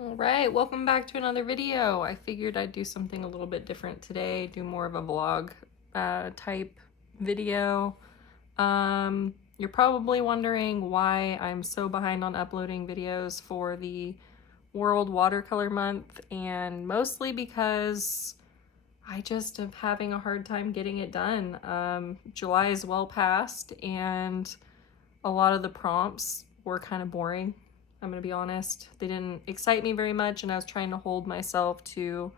All right, welcome back to another video. I figured I'd do something a little bit different today, do more of a vlog type video. You're probably wondering why I'm so behind on uploading videos for the World Watercolor Month, and mostly because I just am having a hard time getting it done. July is well past, and a lot of the prompts were kind of boring. I'm gonna be honest. They didn't excite me very much, and I was trying to hold myself to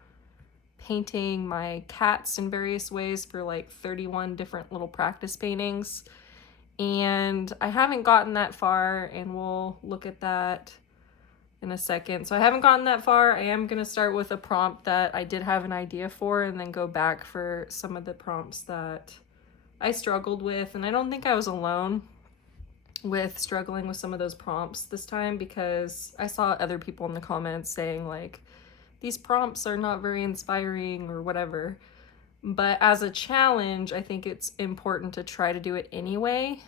painting my cats in various ways for like 31 different little practice paintings. And I haven't gotten that far, and we'll look at that in a second. So I haven't gotten that far. I am gonna start with a prompt that I did have an idea for, and then go back for some of the prompts that I struggled with. And I don't think I was alone with struggling with some of those prompts this time, because I saw other people in the comments saying like, these prompts are not very inspiring or whatever. But as a challenge, I think it's important to try to do it anyway,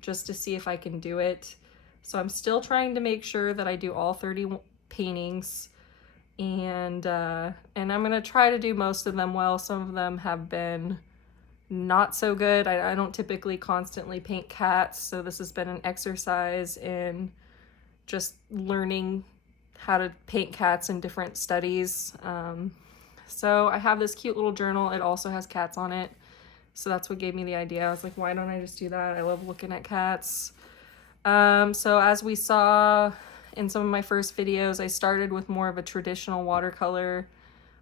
just to see if I can do it. So I'm still trying to make sure that I do all 30 paintings, and I'm gonna try to do most of them well. Some of them have been not so good. I don't typically constantly paint cats, so this has been an exercise in just learning how to paint cats in different studies. So I have this cute little journal. It also has cats on it, so that's what gave me the idea. I was like, why don't I just do that? I love looking at cats. So as we saw in some of my first videos, I started with more of a traditional watercolor,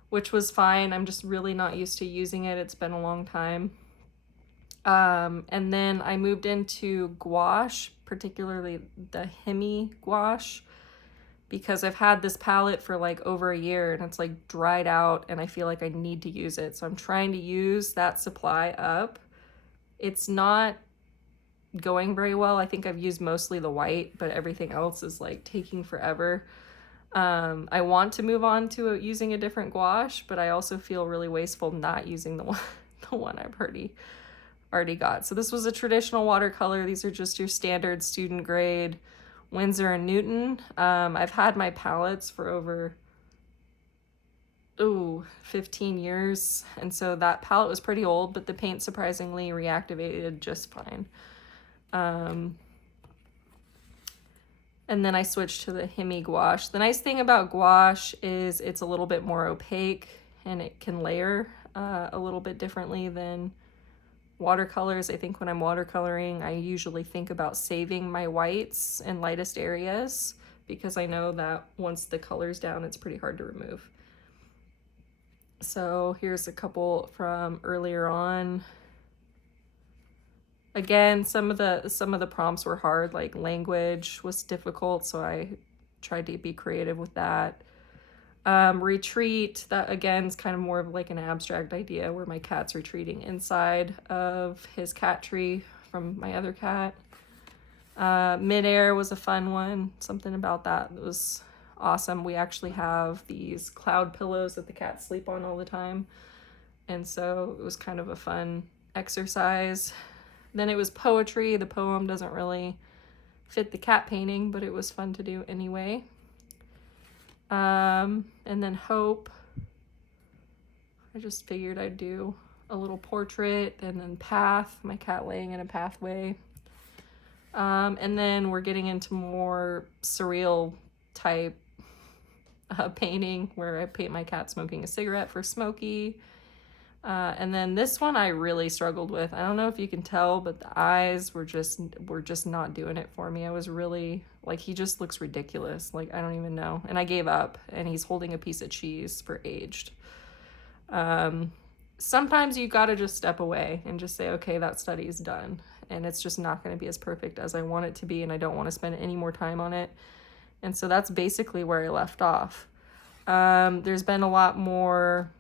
which was fine. I'm just really not used to using it. It's been a long time. And then I moved into gouache, particularly the Hemi gouache, because I've had this palette for like over a year and it's like dried out, and I feel like I need to use it. So I'm trying to use that supply up. It's not going very well. I think I've used mostly the white, but everything else is like taking forever. I want to move on to using a different gouache, but I also feel really wasteful not using the one I've already got. So this was a traditional watercolor. These are just your standard student grade Winsor and Newton. I've had my palettes for over 15 years, and so that palette was pretty old, but the paint surprisingly reactivated just fine. And then I switched to the Hemi gouache. The nice thing about gouache is it's a little bit more opaque, and it can layer a little bit differently than watercolors. I think when I'm watercoloring, I usually think about saving my whites and lightest areas, because I know that once the color's down, it's pretty hard to remove. So here's a couple from earlier on. Again, some of the prompts were hard, like language was difficult, so I tried to be creative with that. Retreat, that again is kind of more of like an abstract idea where my cat's retreating inside of his cat tree from my other cat. Midair was a fun one. Something about that was awesome. We actually have these cloud pillows that the cats sleep on all the time, and so it was kind of a fun exercise. Then it was poetry. The poem doesn't really fit the cat painting, but it was fun to do anyway. And then hope, I just figured I'd do a little portrait, and then path, my cat laying in a pathway. And then we're getting into more surreal type painting, where I paint my cat smoking a cigarette for Smokey. And then this one I really struggled with. I don't know if you can tell, but the eyes were just not doing it for me. I was really like, he just looks ridiculous. Like, I don't even know. And I gave up, and he's holding a piece of cheese for aged. Sometimes you gotta just step away and just say, okay, that study is done, and it's just not going to be as perfect as I want it to be, and I don't want to spend any more time on it. And so that's basically where I left off. There's been a lot more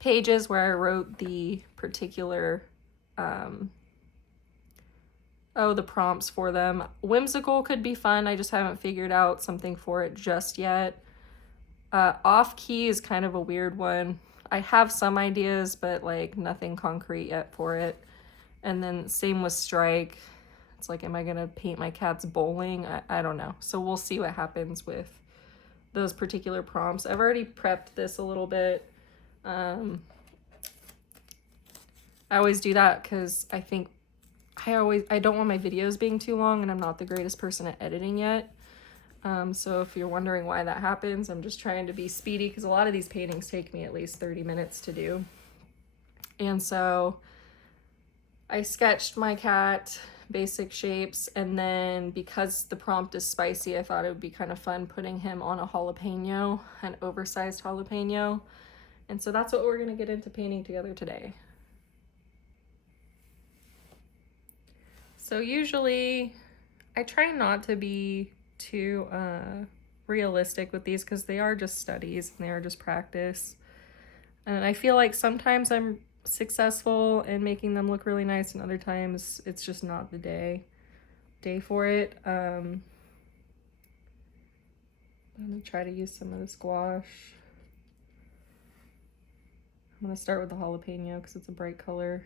pages where I wrote the particular the prompts for them. Whimsical could be fun. I just haven't figured out something for it just yet. Off key is kind of a weird one. I have some ideas, but like nothing concrete yet for it. And then same with strike. It's like, am I gonna paint my cats bowling? I don't know. So we'll see what happens with those particular prompts. I've already prepped this a little bit. I always do that because I think I don't want my videos being too long, and I'm not the greatest person at editing yet. So if you're wondering why that happens, I'm just trying to be speedy because a lot of these paintings take me at least 30 minutes to do. And so I sketched my cat, basic shapes, and then because the prompt is spicy, I thought it would be kind of fun putting him on a jalapeno, an oversized jalapeno. And so that's what we're gonna get into painting together today. So usually I try not to be too realistic with these because they are just studies and they are just practice. And I feel like sometimes I'm successful in making them look really nice, and other times it's just not the day for it. Let me try to use some of this gouache. I'm gonna start with the jalapeno because it's a bright color.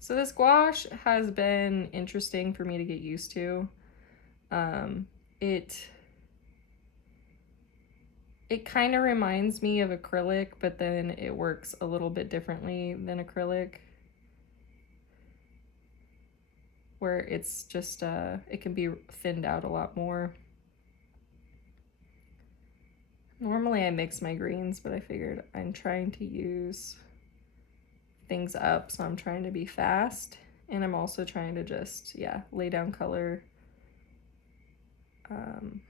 So this gouache has been interesting for me to get used to. It kind of reminds me of acrylic, but then it works a little bit differently than acrylic, where it's just, it can be thinned out a lot more. Normally I mix my greens, but I figured I'm trying to use things up, so I'm trying to be fast, and I'm also trying to just, yeah, lay down color. And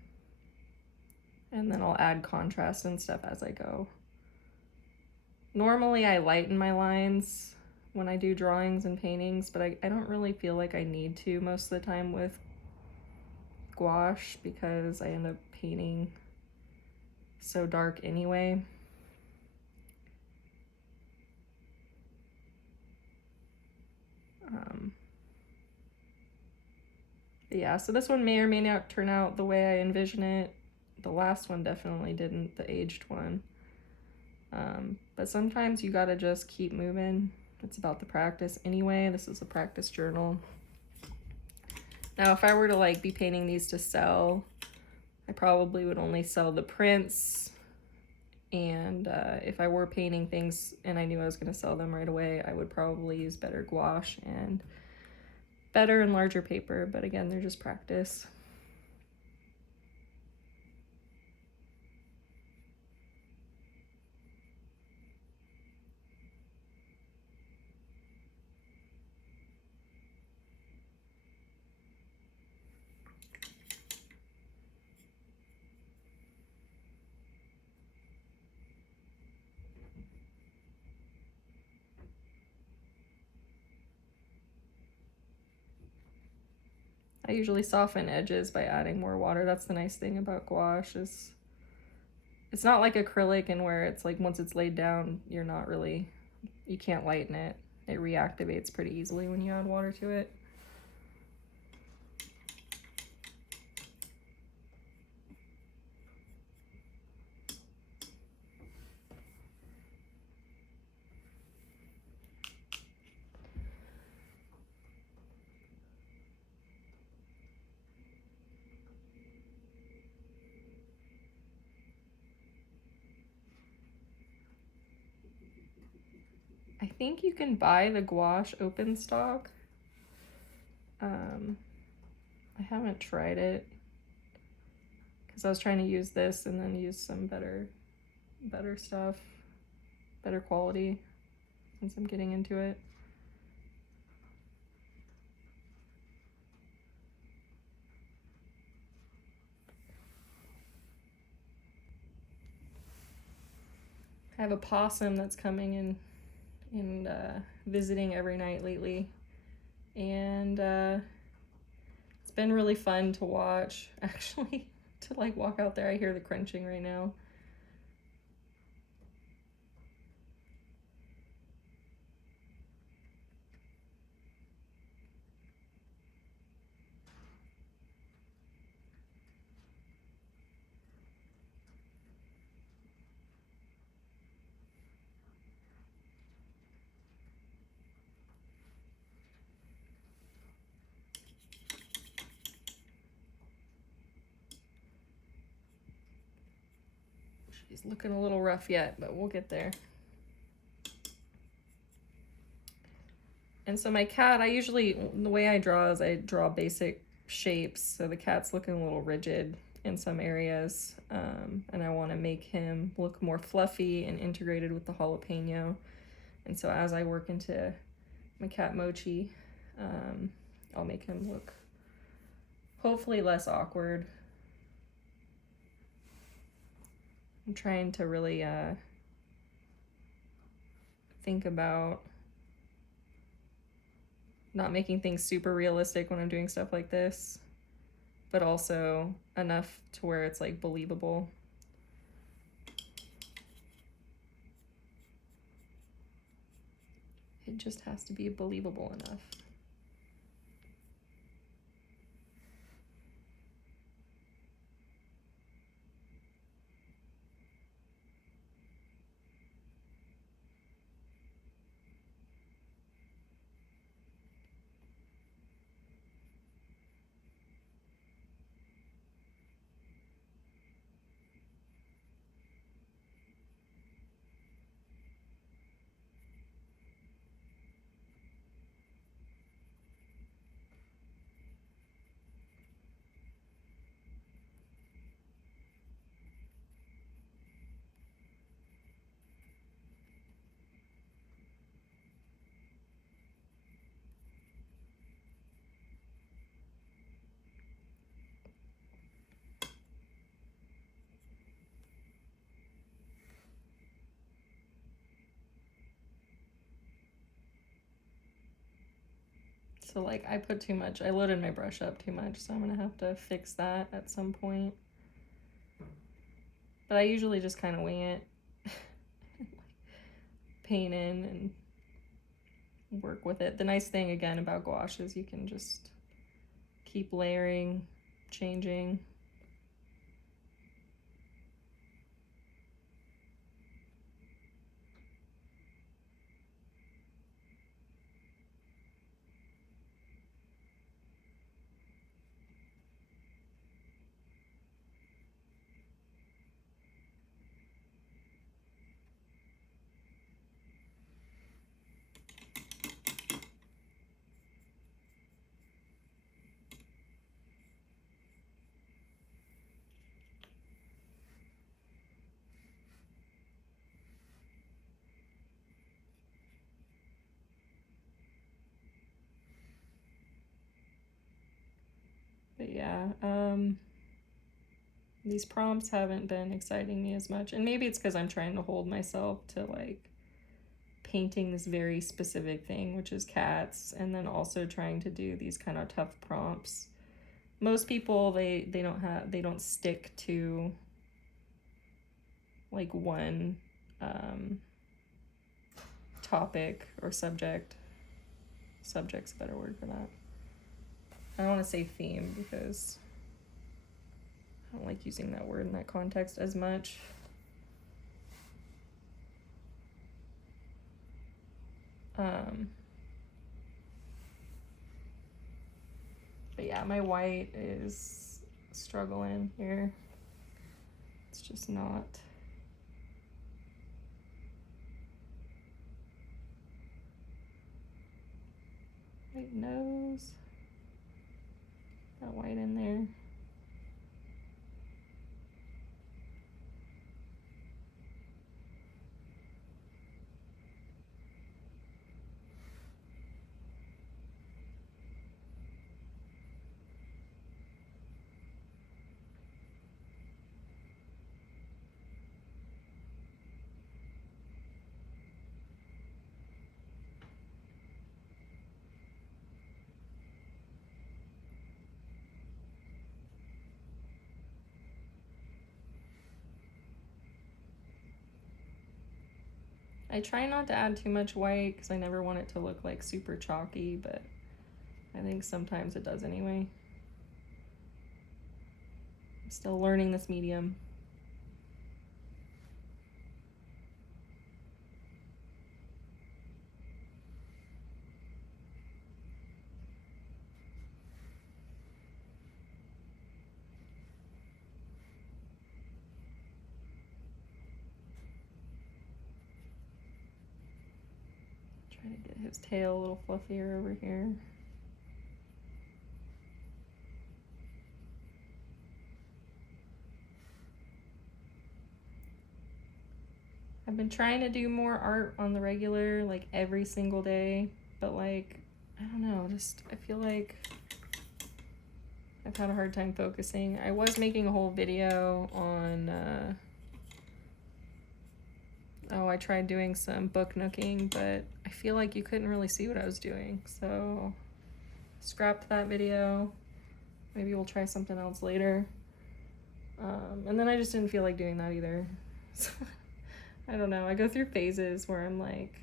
then I'll add contrast and stuff as I go. Normally I lighten my lines when I do drawings and paintings, but I don't really feel like I need to most of the time with gouache because I end up painting so dark anyway. Yeah, so this one may or may not turn out the way I envision it. The last one definitely didn't, the aged one. But sometimes you gotta just keep moving. It's about the practice anyway. This is a practice journal. Now, if I were to like be painting these to sell, I probably would only sell the prints. And if I were painting things and I knew I was gonna sell them right away, I would probably use better gouache and better and larger paper. But again, they're just practice. I usually soften edges by adding more water. That's the nice thing about gouache, is it's not like acrylic, and where it's like once it's laid down, you can't lighten it. It reactivates pretty easily when you add water to it. I think you can buy the gouache open stock. I haven't tried it because I was trying to use this and then use some better stuff, better quality, since I'm getting into it. I have a possum that's coming in and visiting every night lately, and it's been really fun to watch, actually, to like walk out there. I hear the crunching right now. She's looking a little rough yet, but we'll get there. And so my cat, the way I draw is I draw basic shapes. So the cat's looking a little rigid in some areas. And I want to make him look more fluffy and integrated with the jalapeno. And so as I work into my cat Mochi, I'll make him look hopefully less awkward. I'm trying to really think about not making things super realistic when I'm doing stuff like this, but also enough to where it's like believable. It just has to be believable enough. So like I loaded my brush up too much, so I'm gonna have to fix that at some point. But I usually just kind of wing it, paint in and work with it. The nice thing again about gouache is you can just keep layering, changing. But yeah, these prompts haven't been exciting me as much. And maybe it's because I'm trying to hold myself to like painting this very specific thing, which is cats, and then also trying to do these kind of tough prompts. Most people, they don't stick to like one topic or subject. Subject's a better word for that. I don't want to say theme because I don't like using that word in that context as much. But yeah, my white is struggling here. It's just not. White nose. Got white in there. I try not to add too much white because I never want it to look like super chalky, but I think sometimes it does anyway. I'm still learning this medium. Trying to get his tail a little fluffier over here. I've been trying to do more art on the regular, like every single day, but like, I don't know, just I feel like I've had a hard time focusing. I was making a whole video on, I tried doing some book nooking, but I feel like you couldn't really see what I was doing, so scrapped that video. Maybe we'll try something else later. And then I just didn't feel like doing that either. I don't know, I go through phases where I'm like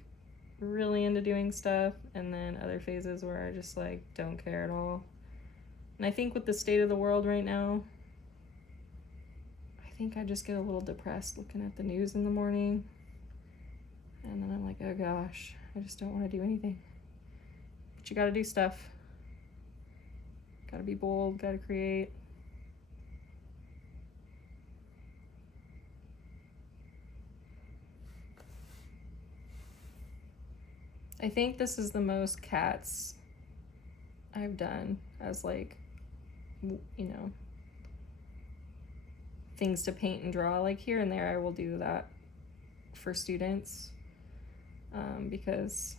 really into doing stuff, and then other phases where I just like don't care at all. And I think with the state of the world right now, I think I just get a little depressed looking at the news in the morning, and then I'm like, oh gosh, I just don't want to do anything. But you gotta do stuff. Gotta be bold, gotta create. I think this is the most cats I've done as like, you know, things to paint and draw. Like here and there I will do that for students, because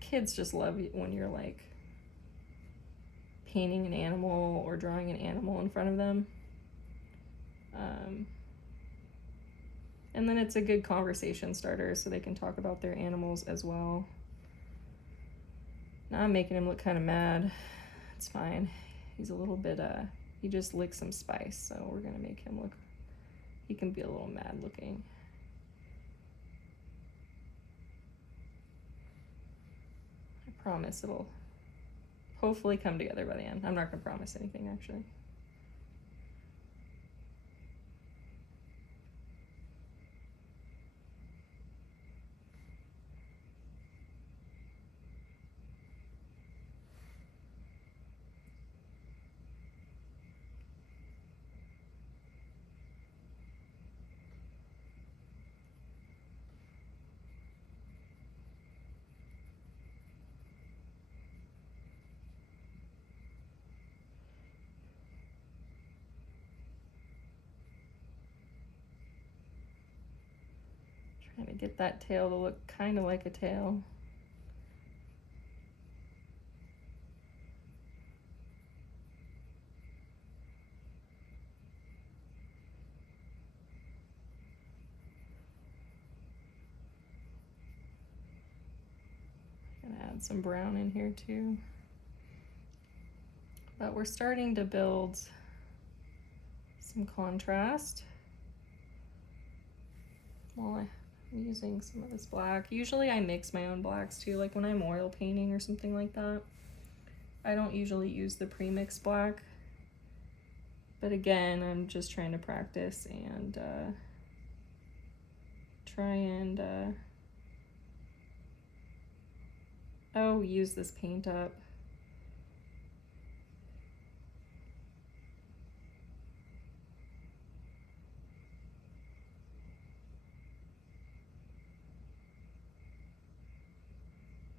kids just love you when you're like painting an animal or drawing an animal in front of them. And then it's a good conversation starter so they can talk about their animals as well. Now I'm making him look kind of mad. It's fine. He's a little bit, he just licked some spice, so we're gonna make him look, he can be a little mad looking. I promise it'll hopefully come together by the end. I'm not gonna promise anything, actually. Trying to get that tail to look kind of like a tail. Gonna add some brown in here too. But we're starting to build some contrast. Well, I'm using some of this black. Usually I mix my own blacks too, like when I'm oil painting or something like that. I don't usually use the pre-mixed black. But again, I'm just trying to practice and try and use this paint up.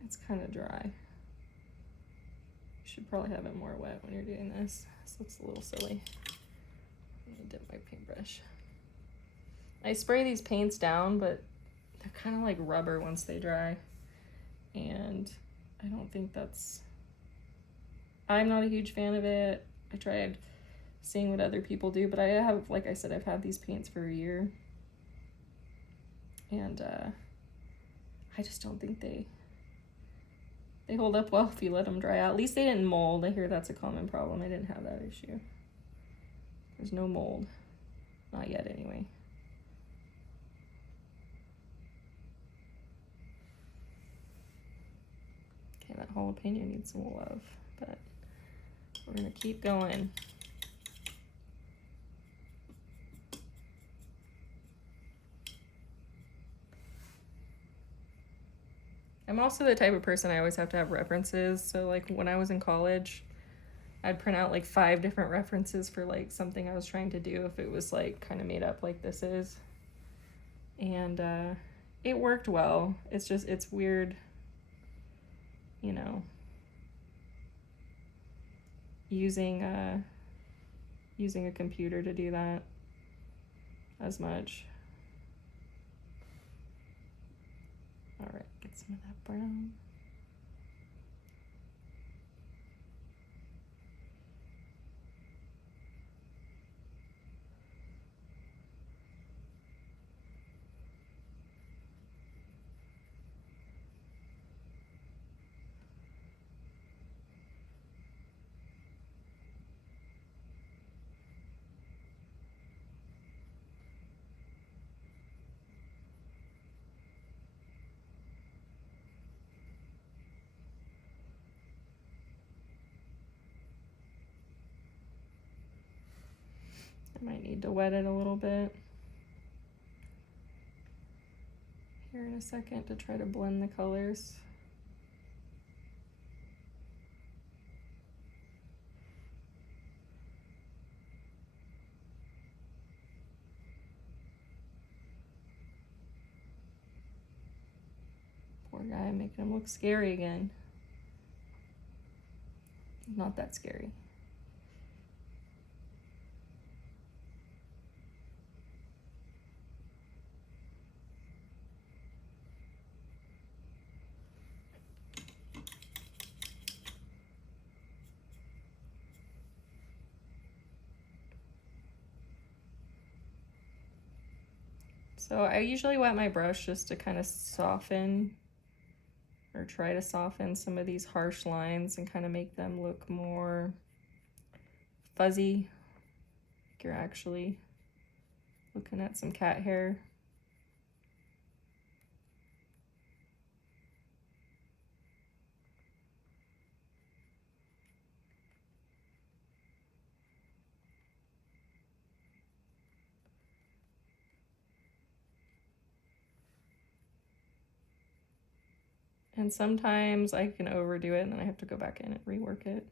It's kind of dry. You should probably have it more wet when you're doing this. This looks a little silly. I'm gonna dip my paintbrush. I spray these paints down, but they're kind of like rubber once they dry. And I don't think that's, I'm not a huge fan of it. I tried seeing what other people do, but I have, like I said, I've had these paints for a year. And I just don't think they hold up well if you let them dry out. At least they didn't mold. I hear that's a common problem. I didn't have that issue. There's no mold. Not yet, anyway. Okay, that jalapeno needs some love, but we're gonna keep going. I'm also the type of person I always have to have references. So like when I was in college, I'd print out like 5 different references for like something I was trying to do if it was like kind of made up like this is. And it worked well. It's just, it's weird, you know, using a computer to do that as much. All right, get some of that brown. I might need to wet it a little bit here in a second to try to blend the colors. Poor guy, making him look scary again. Not that scary. So I usually wet my brush just to kind of soften or try to soften some of these harsh lines and kind of make them look more fuzzy. Like you're actually looking at some cat hair. And sometimes I can overdo it and then I have to go back in and rework it.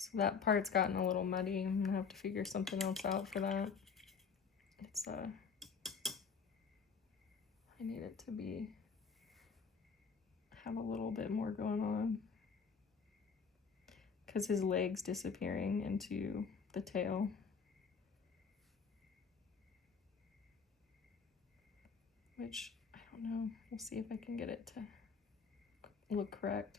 So that part's gotten a little muddy. I'm gonna have to figure something else out for that. It's I need it to be, have a little bit more going on. Because his leg's disappearing into the tail. Which, I don't know. We'll see if I can get it to look correct.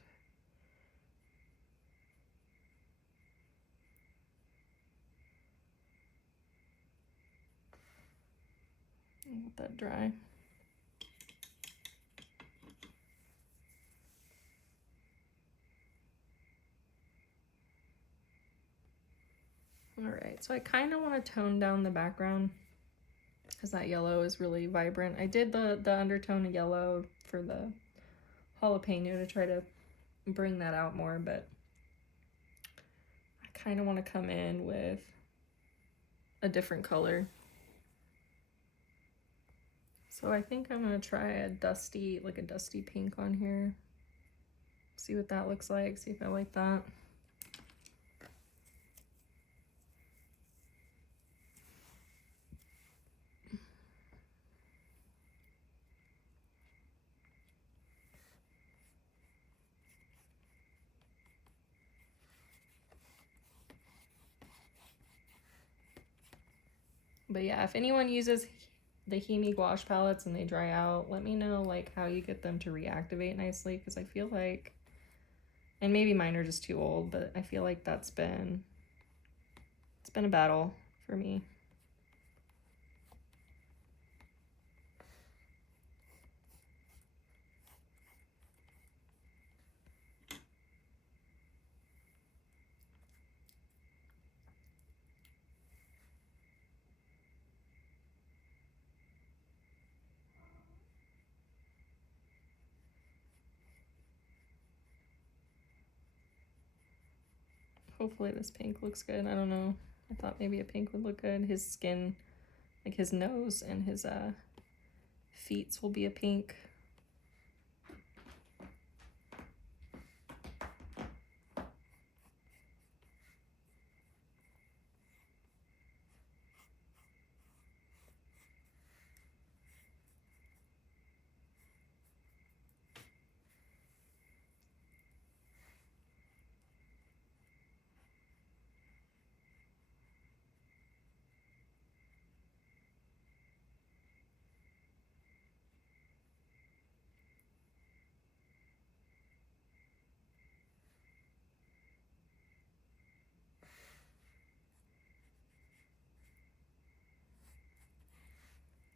Let that dry. All right, so I kind of want to tone down the background because that yellow is really vibrant. I did the undertone of yellow for the jalapeno to try to bring that out more, but I kind of want to come in with a different color. So I think I'm going to try a dusty pink on here. See what that looks like, see if I like that. But yeah, if anyone uses the Himi gouache palettes and they dry out, let me know like how you get them to reactivate nicely, because I feel like, and maybe mine are just too old, but I feel like it's been a battle for me. Hopefully this pink looks good. I don't know. I thought maybe a pink would look good. His skin, like his nose and his feet will be a pink.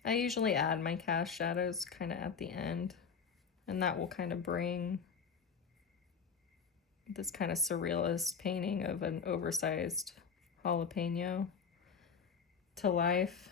I usually add my cast shadows kind of at the end, and that will kind of bring this kind of surrealist painting of an oversized jalapeno to life.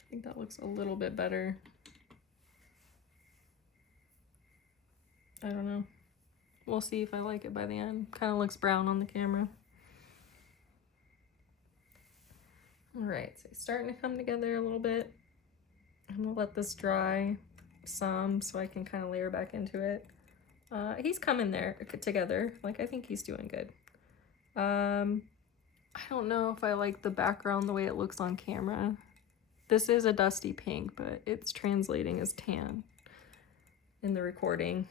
I think that looks a little bit better. I don't know. We'll see if I like it by the end. Kind of looks brown on the camera. All right, so it's starting to come together a little bit. I'm gonna let this dry some so I can kind of layer back into it. He's coming there together. Like, I think he's doing good. I don't know if I like the background the way it looks on camera. This is a dusty pink, but it's translating as tan in the recording.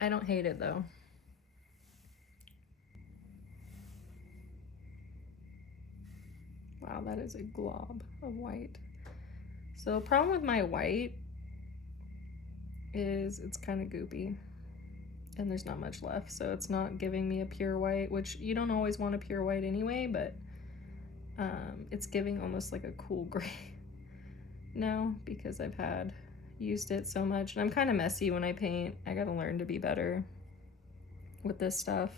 I don't hate it though. Wow, that is a glob of white. So the problem with my white is it's kind of goopy and there's not much left, so it's not giving me a pure white, which you don't always want a pure white anyway, but it's giving almost like a cool gray now because I've used it so much, and I'm kind of messy when I paint. I gotta learn to be better with this stuff.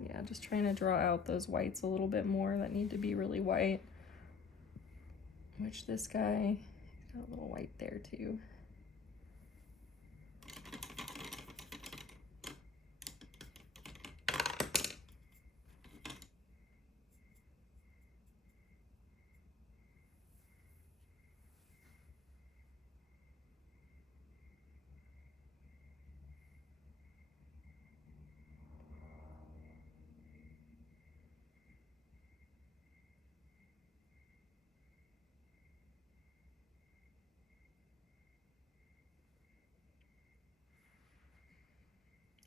Yeah, just trying to draw out those whites a little bit more that need to be really white, which this guy, he's got a little white there too.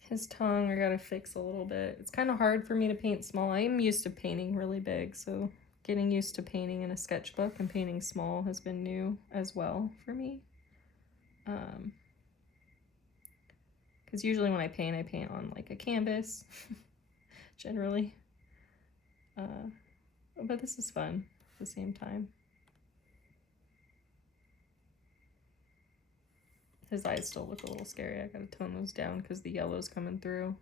His tongue I gotta fix a little bit. It's kind of hard for me to paint small. I am used to painting really big, so getting used to painting in a sketchbook and painting small has been new as well for me. Because usually when I paint on like a canvas, generally. But this is fun at the same time. His eyes still look a little scary. I gotta tone those down because the yellow's coming through.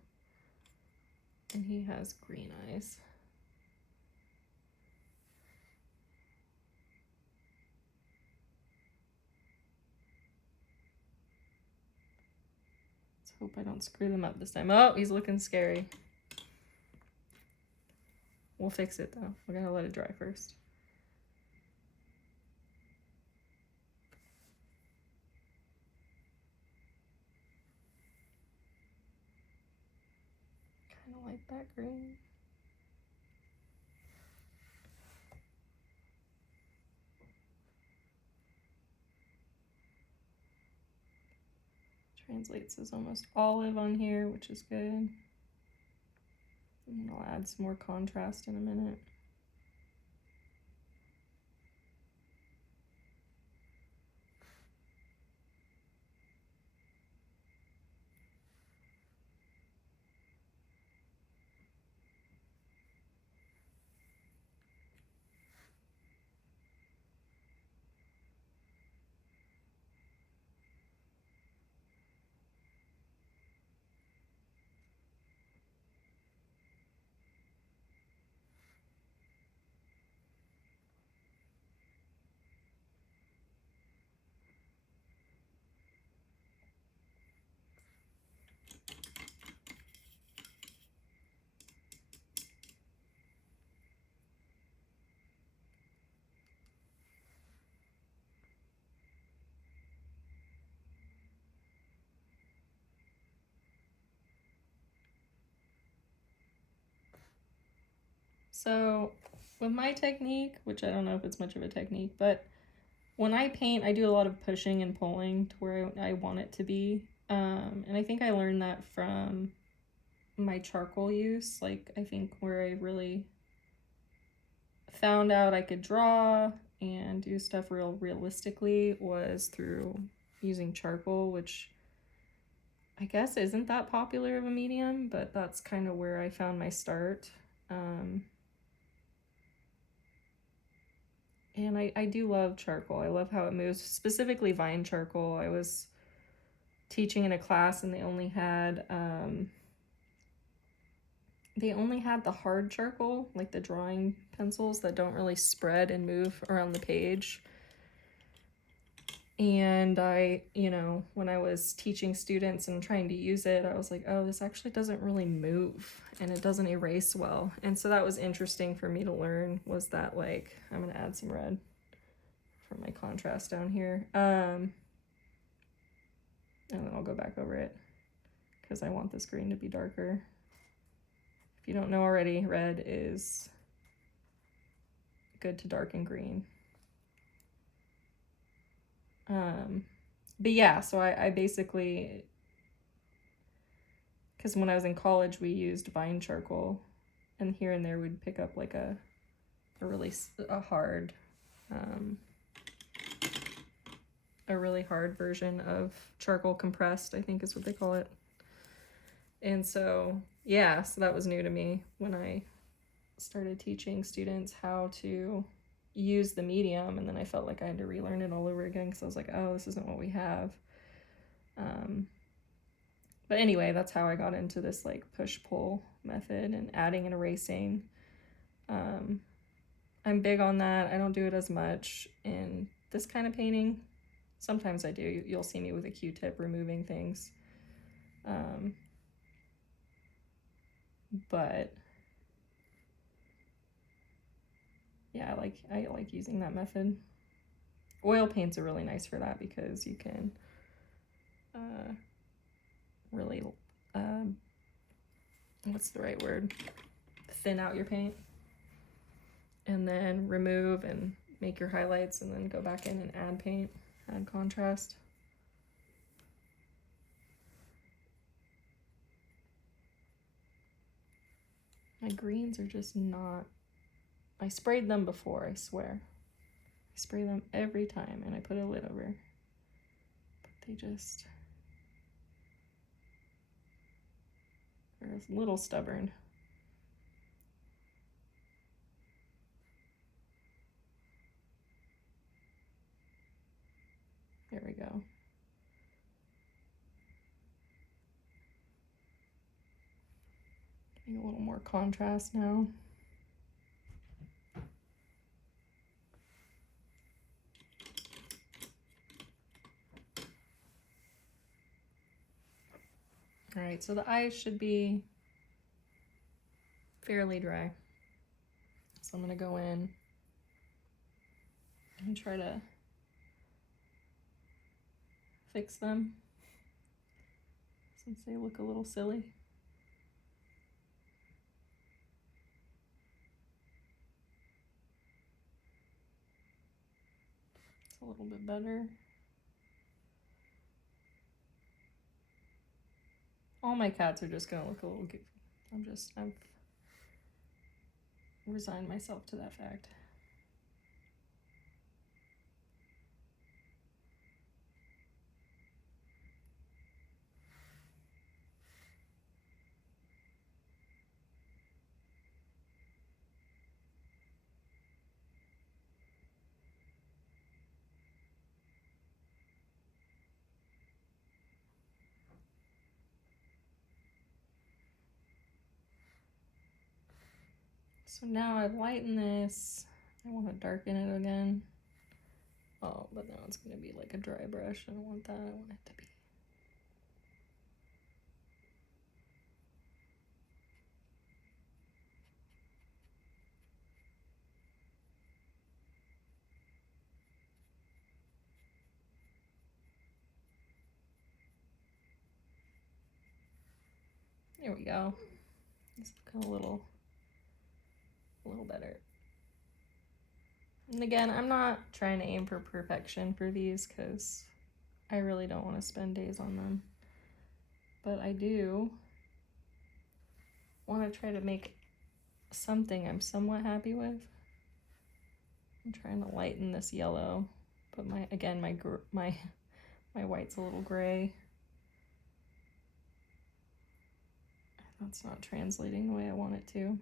And he has green eyes. Let's hope I don't screw them up this time. Oh, he's looking scary. We'll fix it though. We gotta let it dry first. Kind of like that green. Translates as almost olive on here, which is good. And I'll add some more contrast in a minute. So with my technique, which I don't know if it's much of a technique, but when I paint, I do a lot of pushing and pulling to where I want it to be. And I think I learned that from my charcoal use. Like, I think where I really found out I could draw and do stuff realistically was through using charcoal, which I guess isn't that popular of a medium, but that's kind of where I found my start. And I do love charcoal. I love how it moves, specifically vine charcoal. I was teaching in a class and they only had the hard charcoal, like the drawing pencils that don't really spread and move around the page. And I, when I was teaching students and trying to use it, I was like, oh, this actually doesn't really move and it doesn't erase well. And so that was interesting for me to learn, was that, like, I'm gonna add some red for my contrast down here. And then I'll go back over it because I want this green to be darker. If you don't know already, red is good to darken green. But yeah, so I basically, because when I was in college, we used vine charcoal, and here and there we'd pick up like a really hard, a really hard version of charcoal compressed, I think is what they call it. And so, yeah, so that was new to me when I started teaching students how to use the medium, and then I felt like I had to relearn it all over again because I was like, oh, this isn't what we have. But anyway, that's how I got into this like push-pull method and adding and erasing. I'm big on that. I don't do it as much in this kind of painting. Sometimes I do. You'll see me with a Q-tip removing things. But yeah, I like using that method. Oil paints are really nice for that because you can really, what's the right word? Thin out your paint. And then remove and make your highlights and then go back in and add paint, add contrast. My greens are just not, I sprayed them before, I swear. I spray them every time and I put a lid over. But they just, they're a little stubborn. There we go. Need a little more contrast now. All right, so the eyes should be fairly dry. So I'm gonna go in and try to fix them since they look a little silly. It's a little bit better. All my cats are just gonna look a little goofy. I've resigned myself to that fact. So now I've lightened this. I want to darken it again. Oh, but now it's going to be like a dry brush. I don't want that. I want it to be. There we go. It's looking a little better. And again, I'm not trying to aim for perfection for these because I really don't want to spend days on them. But I do want to try to make something I'm somewhat happy with. I'm trying to lighten this yellow, but my white's a little gray. That's not translating the way I want it to.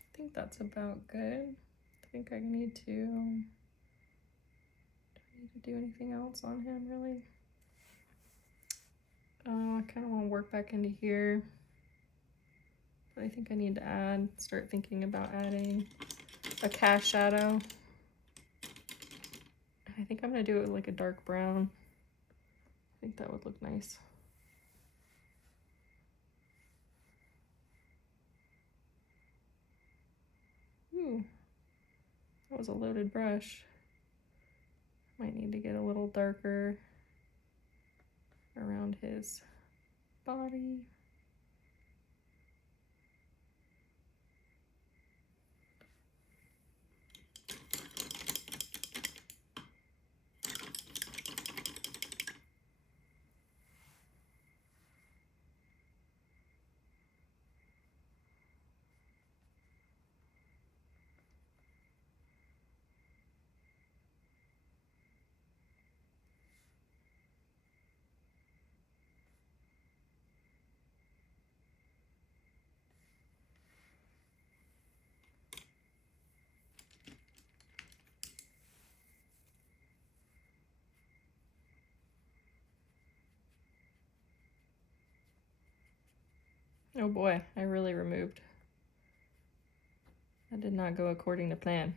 I think that's about good. I think I need to, do I need to do anything else on him really? I kind of want to work back into here. But I think I need to start thinking about adding a cast shadow. I think I'm going to do it with like a dark brown. I think that would look nice. Ooh, that was a loaded brush. Might need to get a little darker around his body. Oh boy, I really removed. That did not go according to plan.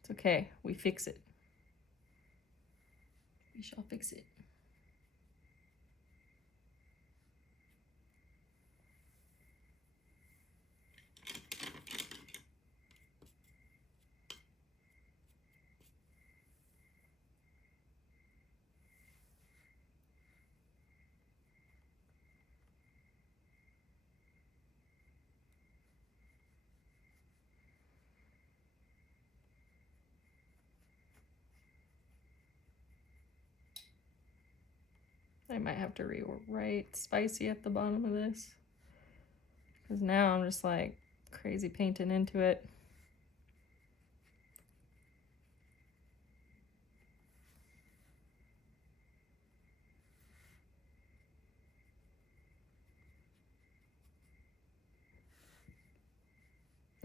It's okay, we fix it. We shall fix it. I might have to rewrite spicy at the bottom of this, because now I'm just like crazy painting into it.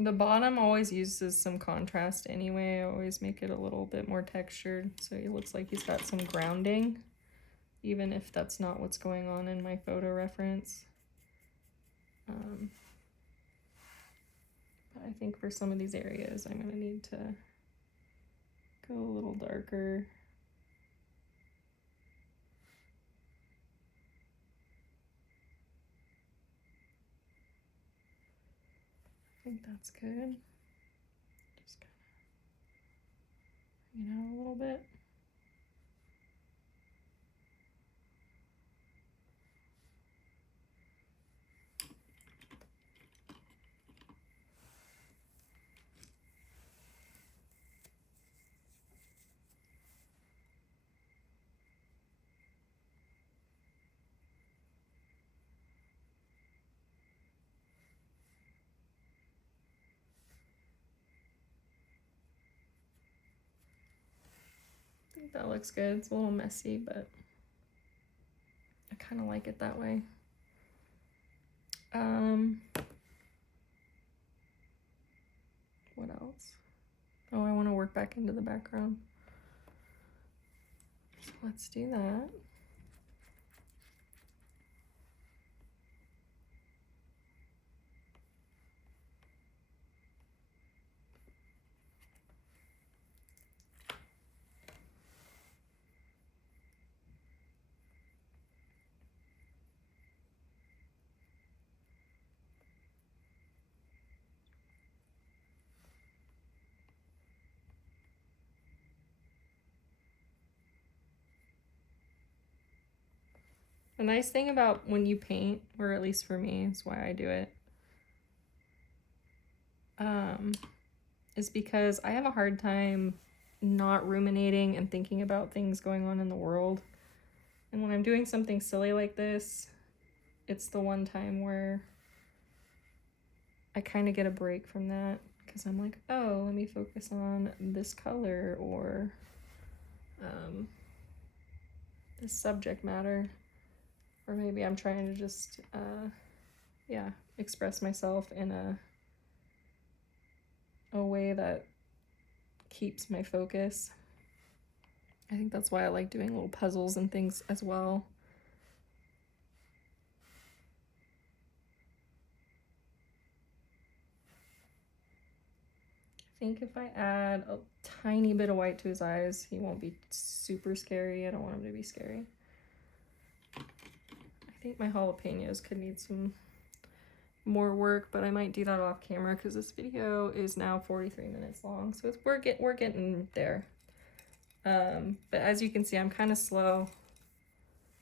The bottom always uses some contrast anyway. I always make it a little bit more textured, so it looks like he's got some grounding, even if that's not what's going on in my photo reference. But I think for some of these areas, I'm gonna need to go a little darker. I think that's good. Just kind of bring it out a little bit. I think that looks good. It's a little messy, but I kind of like it that way. What else? Oh, I want to work back into the background. So let's do that. The nice thing about when you paint, or at least for me, is why I do it, is because I have a hard time not ruminating and thinking about things going on in the world. And when I'm doing something silly like this, it's the one time where I kind of get a break from that, because I'm like, oh, let me focus on this color or this subject matter. Or maybe I'm trying to just, yeah, express myself in a way that keeps my focus. I think that's why I like doing little puzzles and things as well. I think if I add a tiny bit of white to his eyes, he won't be super scary. I don't want him to be scary. I think my jalapenos could need some more work, but I might do that off camera because this video is now 43 minutes long, so we're getting there. But as you can see, I'm kind of slow.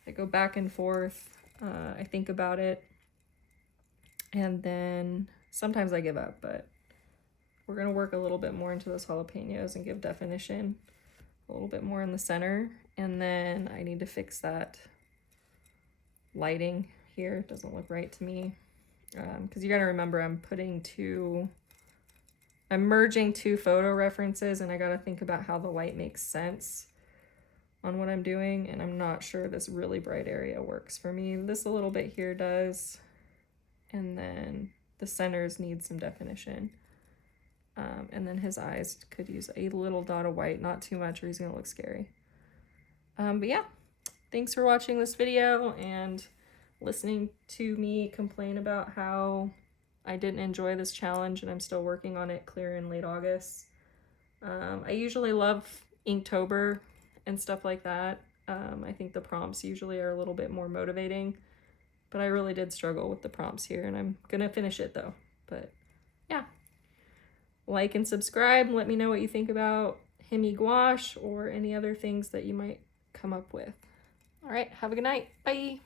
I go back and forth. I think about it, and then sometimes I give up, but we're gonna work a little bit more into those jalapenos and give definition a little bit more in the center. And then I need to fix that lighting here. It doesn't look right to me, because you gotta remember I'm merging two photo references, and I gotta think about how the light makes sense on what I'm doing, and I'm not sure this really bright area works for me. This a little bit here does, and then the centers need some definition. And then his eyes could use a little dot of white, not too much, or he's gonna look scary. But yeah, thanks for watching this video and listening to me complain about how I didn't enjoy this challenge, and I'm still working on it clear in late August. I usually love Inktober and stuff like that. I think the prompts usually are a little bit more motivating, but I really did struggle with the prompts here, and I'm gonna finish it though. But yeah, like and subscribe. Let me know what you think about Hemi gouache or any other things that you might come up with. All right, have a good night. Bye.